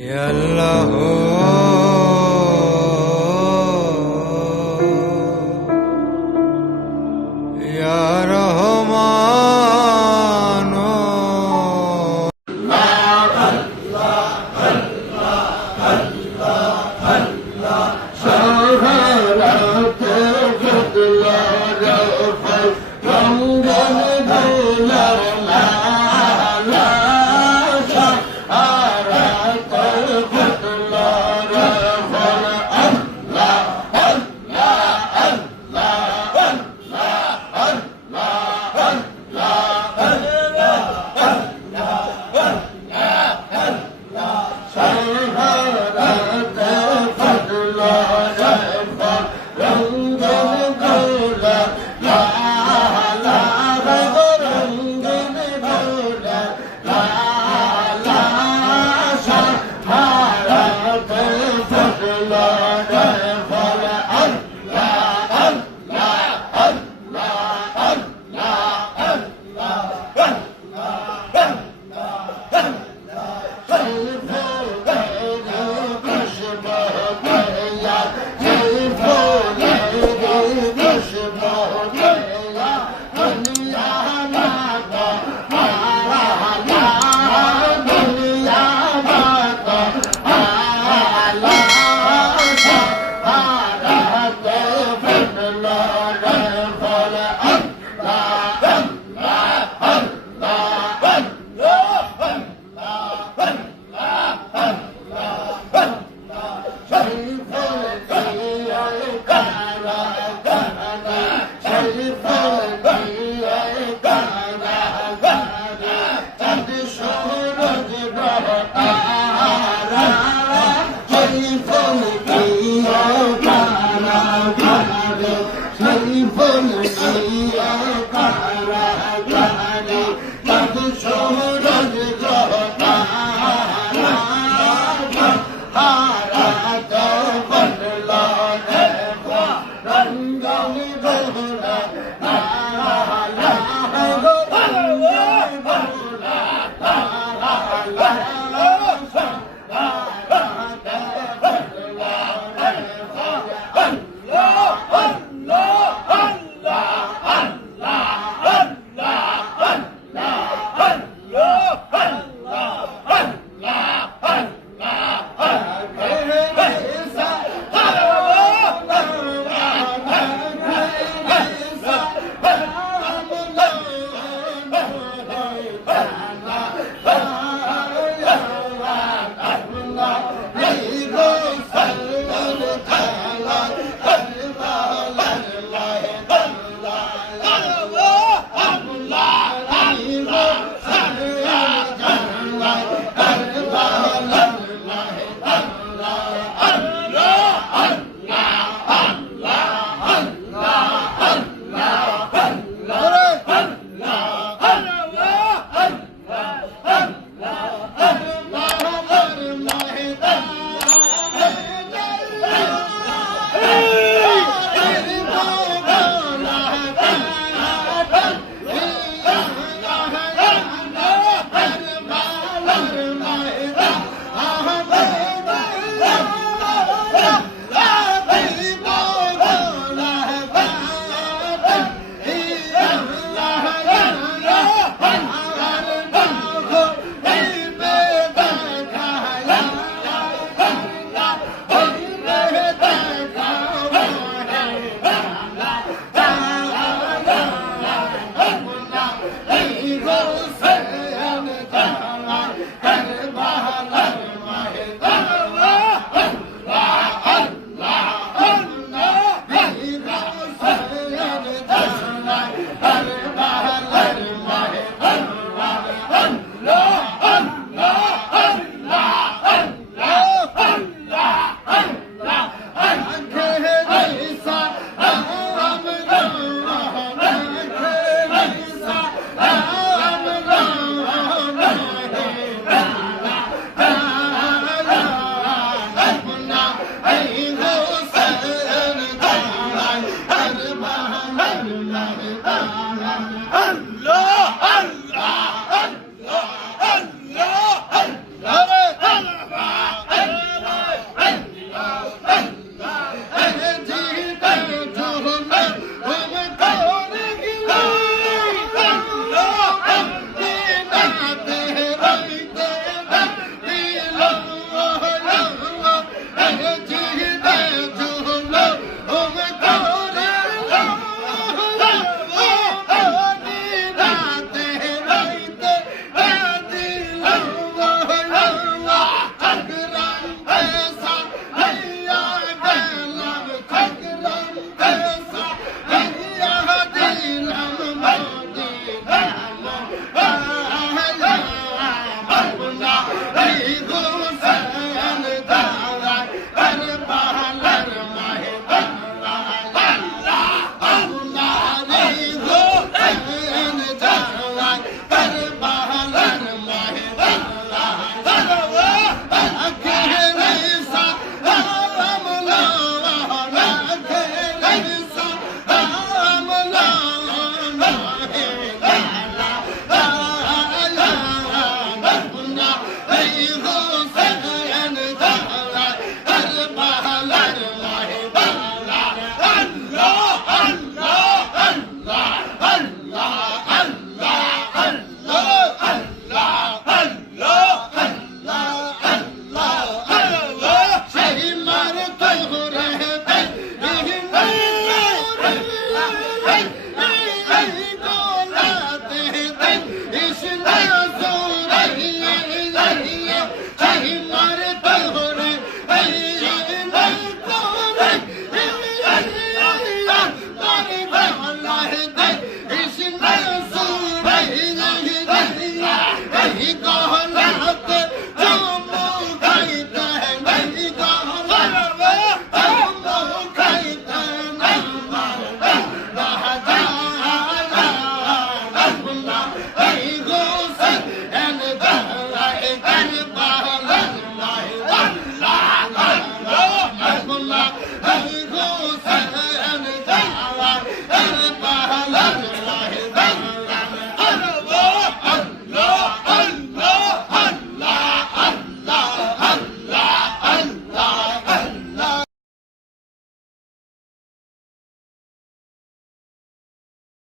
Ya Allah oh. Yeah.